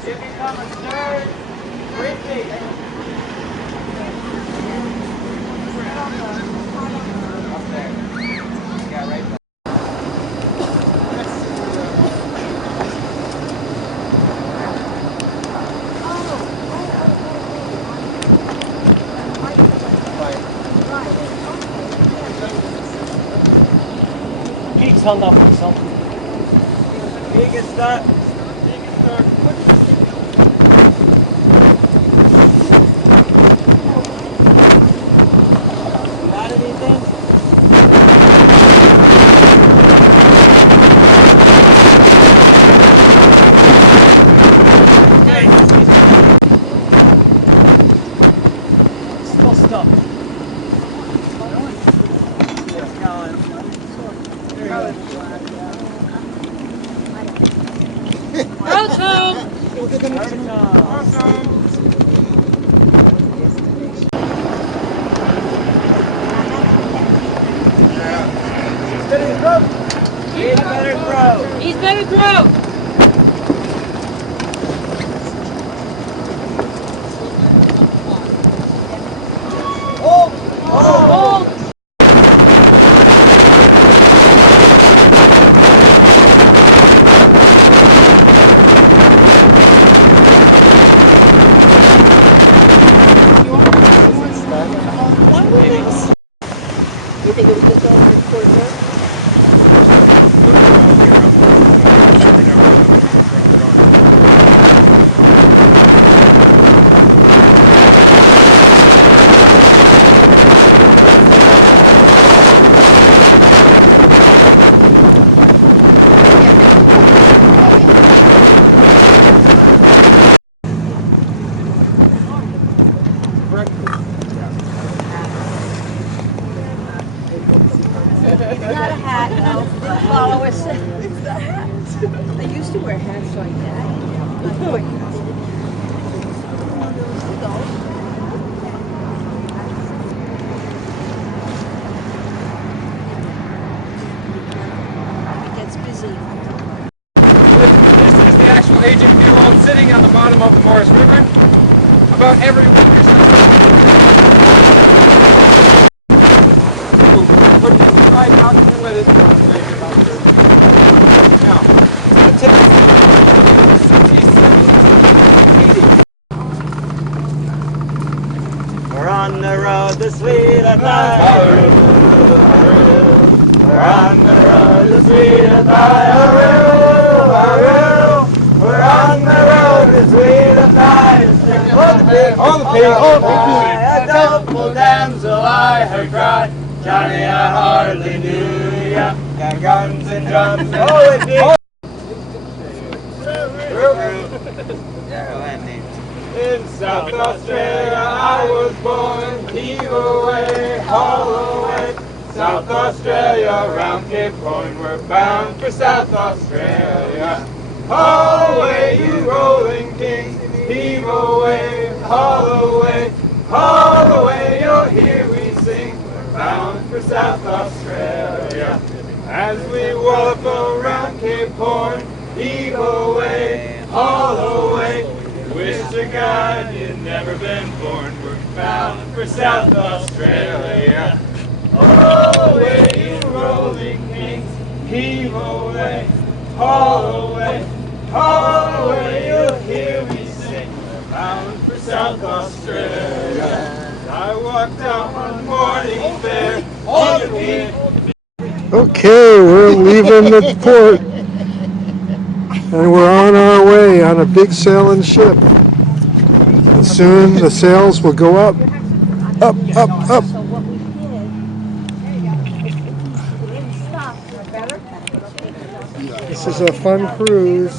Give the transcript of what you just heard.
If you come astern, briefly. Up there. Yeah, right there. Pete's hung up or something. He can start. He can start. Got anything? Still stuck. He's better grow. You think it was just over in Fort Worth? Not a hat, no. Followers. It's the hat. I used to wear hats like that. It gets busy. This is the actual agent Meerwald sitting on the bottom of the Morris River. About every week or something. What do you try out to let it now? We're on the road, the sweet and night. We're on the road, the sweet and night. We're on the road, the sweet and night. On the pig. A double damsel I heard cry, Johnny, I hardly knew ya. Got guns and drums. Oh, it did. In South Australia I was born, heave away, haul away. South Australia, round Cape Horn, we're bound for South Australia. Haul away, you rolling kings, heave away, haul away, haul away, you'll hear we sing. We're bound for South Australia. As we wallop around Cape Horn, heave away, haul away. Wish to God you'd never been born. We're bound for South Australia. Haul away, you rolling kings, heave away, haul away, haul away, you'll hear me sing. We're bound for South Australia. I walked out one morning there, Okay, we're leaving the port and we're on our way on a big sailing ship. And soon the sails will go up, up, up, up. So what we did, we didn't stop. Better? This is a fun cruise.